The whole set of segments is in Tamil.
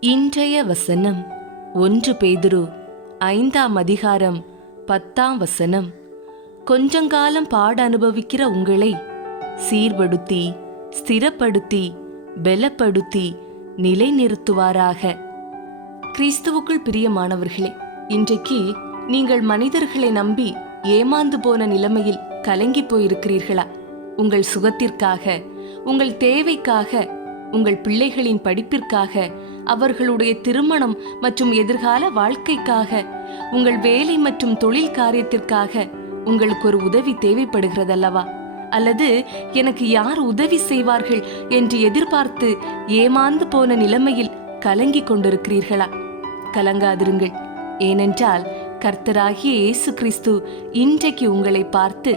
இன்றைய வசனம். ஒன்று பேதுரு ஐந்தாம் அதிகாரம் பத்தாம் வசனம். கொஞ்சங்காலம் பாட அனுபவிக்கிற உங்களை சீர்படுத்தி ஸ்திரப்படுத்தி பலப்படுத்தி நிலைநிறுத்துவாராக. கிறிஸ்துவுக்குள் பிரியமானவர்களே இன்றைக்கு நீங்கள் மனிதர்களை நம்பி ஏமாந்து போன நிலைமையில் கலங்கி போயிருக்கிறீர்களா? உங்கள் சுகத்திற்காக உங்கள் தேவைக்காக உங்கள் பிள்ளைகளின் படிப்பிற்காக அவர்களுடைய திருமணம் மற்றும் எதிர்கால வாழ்க்கைக்காக உங்கள் வேலை மற்றும் தொழில் காரியத்திற்காக உங்களுக்கு ஒரு உதவி தேவைப்படுகிறதல்லவா? அல்லது எனக்கு யார் உதவி செய்வார்கள் என்று எதிர்பார்த்து ஏமாந்து போன நிலைமையில் கலங்கிக் கொண்டிருக்கிறீர்களா? கலங்காதிருங்கள். ஏனென்றால் கர்த்தராகிய இயேசு கிறிஸ்து இன்றைக்கு உங்களை பார்த்து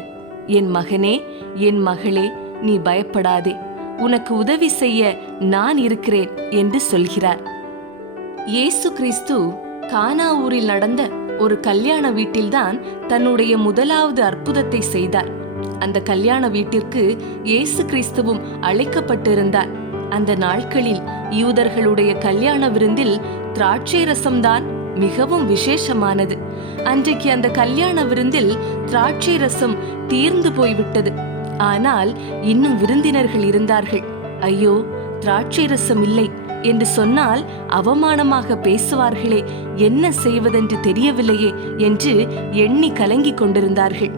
என் மகனே என் மகளே நீ பயப்படாதே. உனக்கு உதவி செய்ய நான் இருக்கிறேன் என்று சொல்கிறார். இயேசு கிறிஸ்து கானா ஊரில் நடந்த ஒரு கல்யாண வீட்டில்தான் தன்னுடைய முதலாவது அற்புதத்தை செய்தார். அந்த கல்யாண வீட்டிற்கு இயேசு கிறிஸ்துவும் அழைக்கப்பட்டிருந்தார். அந்த நாட்களில் யூதர்களுடைய கல்யாண விருந்தில் திராட்சை ரசம்தான் மிகவும் விசேஷமானது. அன்றைக்கு அந்த கல்யாண விருந்தில் திராட்சை ரசம் தீர்ந்து போய்விட்டது. ஆனால் இன்னும் விருந்தினர்கள் இருந்தார்கள். ஐயோ திராட்சை ரசம் இல்லை என்று சொன்னால் அவமானமாக பேசுவார்களே என்ன செய்வதென்று தெரியவில்லையே என்று எண்ணி கலங்கிக் கொண்டிருந்தார்கள்.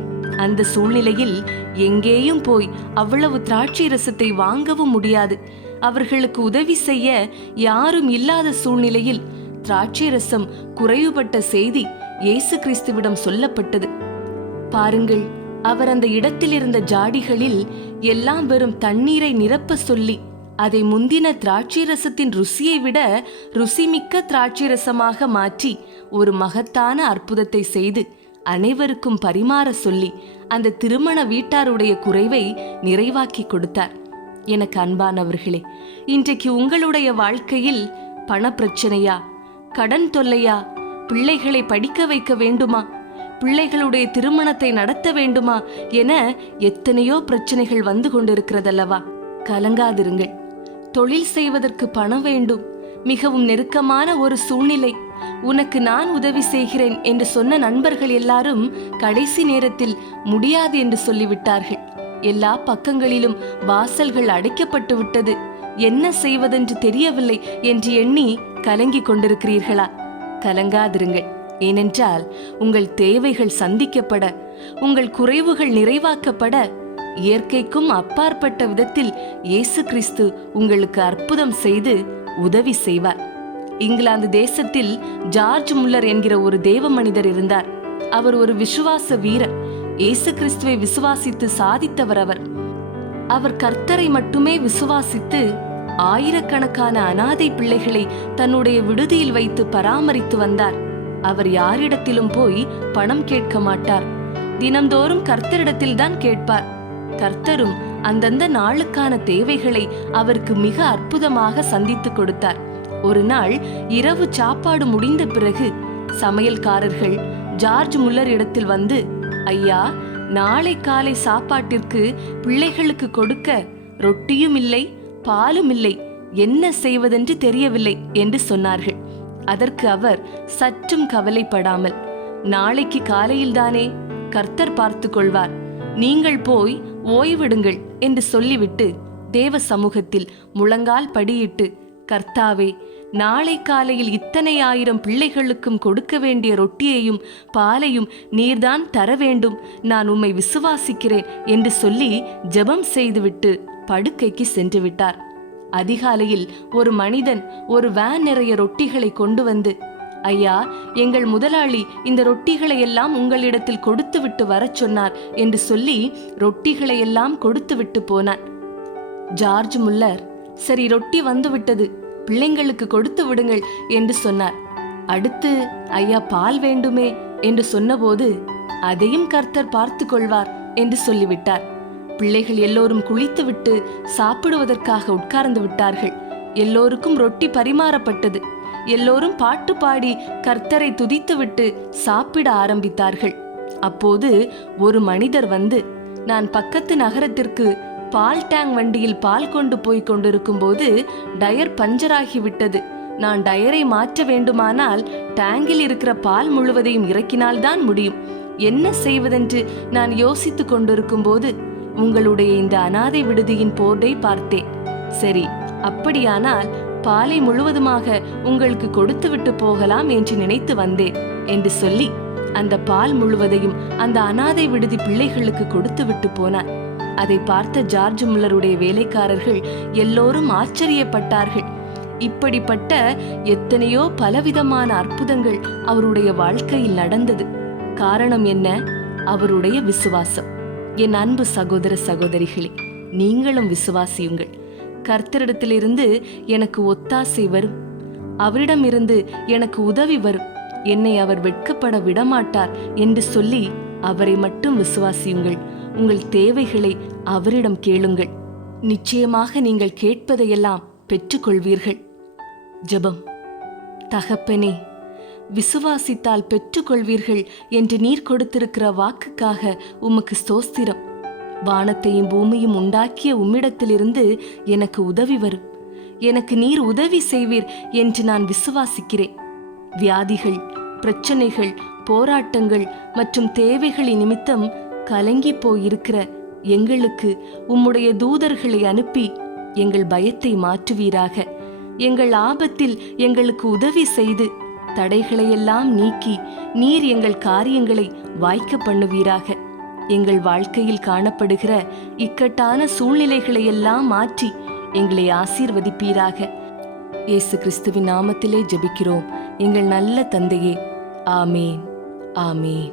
அந்த சூழ்நிலையில் எங்கேயும் போய் அவ்வளவு திராட்சை ரசத்தை வாங்கவும் முடியாது. அவர்களுக்கு உதவி செய்ய யாரும் இல்லாத சூழ்நிலையில் திராட்சை ரசம் குறைவுபட்ட செய்தி இயேசு கிறிஸ்துவிடம் சொல்லப்பட்டது. பாருங்கள் அவர் அந்த இடத்தில் இருந்த ஜாடிகளில் எல்லாம் வெறும் தண்ணீரை நிரப்ப சொல்லி அதை முந்தின திராட்சை ரசத்தின் ருசியை விட ருசிமிக்க திராட்சை ரசமாக மாற்றி ஒரு மகத்தான அற்புதத்தை செய்து அனைவருக்கும் பரிமாற சொல்லி அந்த திருமண வீட்டாருடைய குறைவை நிறைவாக்கி கொடுத்தார். எனக்கு அன்பானவர்களே இன்றைக்கு உங்களுடைய வாழ்க்கையில் பண பிரச்சனையா கடன் தொல்லையா பிள்ளைகளை படிக்க வைக்க வேண்டுமா பிள்ளைகளுடைய திருமணத்தை நடத்த வேண்டுமா என எத்தனையோ பிரச்சனைகள் வந்து கொண்டிருக்கிறதல்லவா? கலங்காதிருங்கள். தொழில் செய்வதற்கு பணம் வேண்டும். மிகவும் நெருக்கமான ஒரு சூழ்நிலை. உனக்கு நான் உதவி செய்கிறேன் என்று சொன்ன நண்பர்கள் எல்லாரும் கடைசி நேரத்தில் முடியாது என்று சொல்லிவிட்டார்கள். எல்லா பக்கங்களிலும் வாசல்கள் அடைக்கப்பட்டு விட்டது. என்ன செய்வதென்று தெரியவில்லை என்று எண்ணி கலங்கிக் கொண்டிருக்கிறீர்களா? கலங்காதிருங்கள். ஏனென்றால் உங்கள் தேவைகள் சந்திக்கப்பட உங்கள் குறைவுகள் நிறைவாக்கப்பட இயற்கைக்கும் அப்பாற்பட்ட விதத்தில் இயேசு கிறிஸ்து உங்களுக்கு அற்புதம் செய்து உதவி செய்வார். இங்கிலாந்து தேசத்தில் ஜார்ஜ் முல்லர் என்கிற ஒரு தேவ மனிதர் இருந்தார். அவர் ஒரு விசுவாச வீரர். இயேசு கிறிஸ்துவை விசுவாசித்து சாதித்தவர் அவர். அவர் கர்த்தரை மட்டுமே விசுவாசித்து ஆயிரக்கணக்கான அனாதை பிள்ளைகளை தன்னுடைய விடுதியில் வைத்து பராமரித்து வந்தார். அவர் யாரிடத்திலும் போய் பணம் கேட்க மாட்டார். தினம்தோறும் கர்த்தரிடத்தில்தான் கேட்பார். கர்த்தரும் அந்தந்த நாளுக்கான தேவைகளை அவருக்கு மிக அற்புதமாக சந்தித்து கொடுத்தார். ஒரு நாள் இரவு சாப்பாடு முடிந்த பிறகு சமையல்காரர்கள் ஜார்ஜ் முல்லர் இடத்தில் வந்து ஐயா நாளை காலை சாப்பாட்டிற்கு பிள்ளைகளுக்கு கொடுக்க ரொட்டியும் இல்லை பாலும் இல்லை என்ன செய்வதென்று தெரியவில்லை என்று சொன்னார்கள். அதற்கு அவர் சற்றும் கவலைப்படாமல் நாளைக்கு காலையில்தானே? கர்த்தர் பார்த்து கொள்வார். நீங்கள் போய் ஓய்விடுங்கள் என்று சொல்லிவிட்டு தேவ சமூகத்தில் முழங்கால் படியிட்டு கர்த்தாவே நாளை காலையில் இத்தனை ஆயிரம் பிள்ளைகளுக்கும் கொடுக்க வேண்டிய ரொட்டியையும் பாலையும் நீர்தான் தர வேண்டும். நான் உம்மை விசுவாசிக்கிறேன் என்று சொல்லி ஜெபம் செய்துவிட்டு படுக்கைக்கு சென்று விட்டார் அதிகாலையில் ஒரு மனிதன் ஒரு வேன் நிறைய ரொட்டிகளை கொண்டு வந்து ஐயா எங்கள் முதலாளி இந்த ரொட்டிகளை எல்லாம் உங்களிடத்தில் கொடுத்து விட்டு வரச் சொன்னார் என்று சொல்லி ரொட்டிகளை எல்லாம் கொடுத்து விட்டு போனான். ஜார்ஜ் முல்லர் சரி ரொட்டி வந்து விட்டது பிள்ளைங்களுக்கு கொடுத்து விடுங்கள் என்று சொன்னார். அடுத்து ஐயா பால் வேண்டுமே என்று சொன்னபோது அதையும் கர்த்தர் பார்த்து கொள்வார் என்று சொல்லிவிட்டார். பிள்ளைகள் எல்லோரும் குளித்துவிட்டு சாப்பிடுவதற்காக உட்கார்ந்து விட்டார்கள். எல்லோருக்கும் ரொட்டி பரிமாறப்பட்டது. எல்லோரும் பாட்டு பாடி கர்த்தரை துதித்துவிட்டு சாப்பிட ஆரம்பித்தார்கள். அப்போது ஒரு மனிதர் வந்து நான் பக்கத்து நகரத்திற்கு பால் டேங் வண்டியில் பால் கொண்டு போய் கொண்டிருக்கும் போது டயர் பஞ்சராகிவிட்டது நான் டயரை மாற்ற வேண்டுமானால் டேங்கில் இருக்கிற பால் முழுவதையும் இறக்கினால்தான் முடியும். என்ன செய்வதென்று நான் யோசித்துக் கொண்டிருக்கும் போது உங்களுடைய இந்த அனாதை விடுதியின் போர்டை பார்த்தேன் சரி அப்படியானால் பாலை முழுவதுமாக உங்களுக்கு கொடுத்துவிட்டு போகலாம் என்று நினைத்து வந்தேன் என்று சொல்லி அந்த பால் முழுவதையும் அந்த அனாதை விடுதி பிள்ளைகளுக்கு கொடுத்து போனான். அதை பார்த்த ஜார்ஜ் முல்லருடைய வேலைக்காரர்கள் எல்லோரும் ஆச்சரியப்பட்டார்கள். இப்படிப்பட்ட எத்தனையோ பலவிதமான அற்புதங்கள் அவருடைய வாழ்க்கையில் நடந்தது. காரணம் என்ன? அவருடைய விசுவாசம். என் அன்பு சகோதர சகோதரிகளே நீங்களும் விசுவாசியுங்கள். கர்த்தரிடத்திலிருந்து எனக்கு ஒத்தாசை வரும். அவரிடமிருந்து எனக்கு உதவி வரும். என்னை அவர் வெட்கப்பட விடமாட்டார் என்று சொல்லி அவரை மட்டும் விசுவாசியுங்கள். உங்கள் தேவைகளை அவரிடம் கேளுங்கள். நிச்சயமாக நீங்கள் கேட்பதையெல்லாம் பெற்றுக்கொள்வீர்கள். ஜெபம். தகப்பனே விசுவாசித்தால் பெற்றுக்கொள்வீர்கள் என்று நீர் கொடுத்திருக்கிற வாக்குக்காக உமக்கு ஸ்தோஸ்திரம் வானத்தையும் பூமியும் உண்டாக்கிய உம்மிடத்திலிருந்து எனக்கு உதவி வரும். எனக்கு நீர் உதவி செய்வீர் என்று நான் விசுவாசிக்கிறேன். வியாதிகள் பிரச்சனைகள் போராட்டங்கள் மற்றும் தேவைகளின் நிமித்தம் கலங்கி போயிருக்கிற எங்களுக்கு உம்முடைய தூதர்களை அனுப்பி எங்கள் பயத்தை மாற்றுவீராக. எங்கள் ஆபத்தில் எங்களுக்கு உதவி செய்து தடைகளையெல்லாம் நீக்கி நீர் எங்கள் காரியங்களை வாய்க்க பண்ணுவீராக. எங்கள் வாழ்க்கையில் காணப்படுகிற இக்கட்டான சூழ்நிலைகளையெல்லாம் மாற்றி எங்களை ஆசீர்வதிப்பீராக. இயேசு கிறிஸ்துவின் நாமத்திலே ஜெபிக்கிறோம். எங்கள் நல்ல தந்தையே ஆமேன் ஆமேன்.